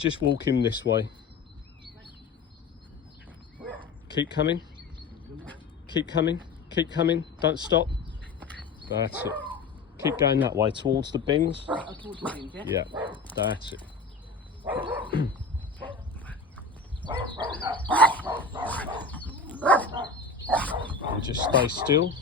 just walk him this way. Keep coming. Keep coming. Keep coming. Don't stop. That's it. Keep going that way towards the bins. Towards the bins, yeah? Yeah, that's it. You just stay still.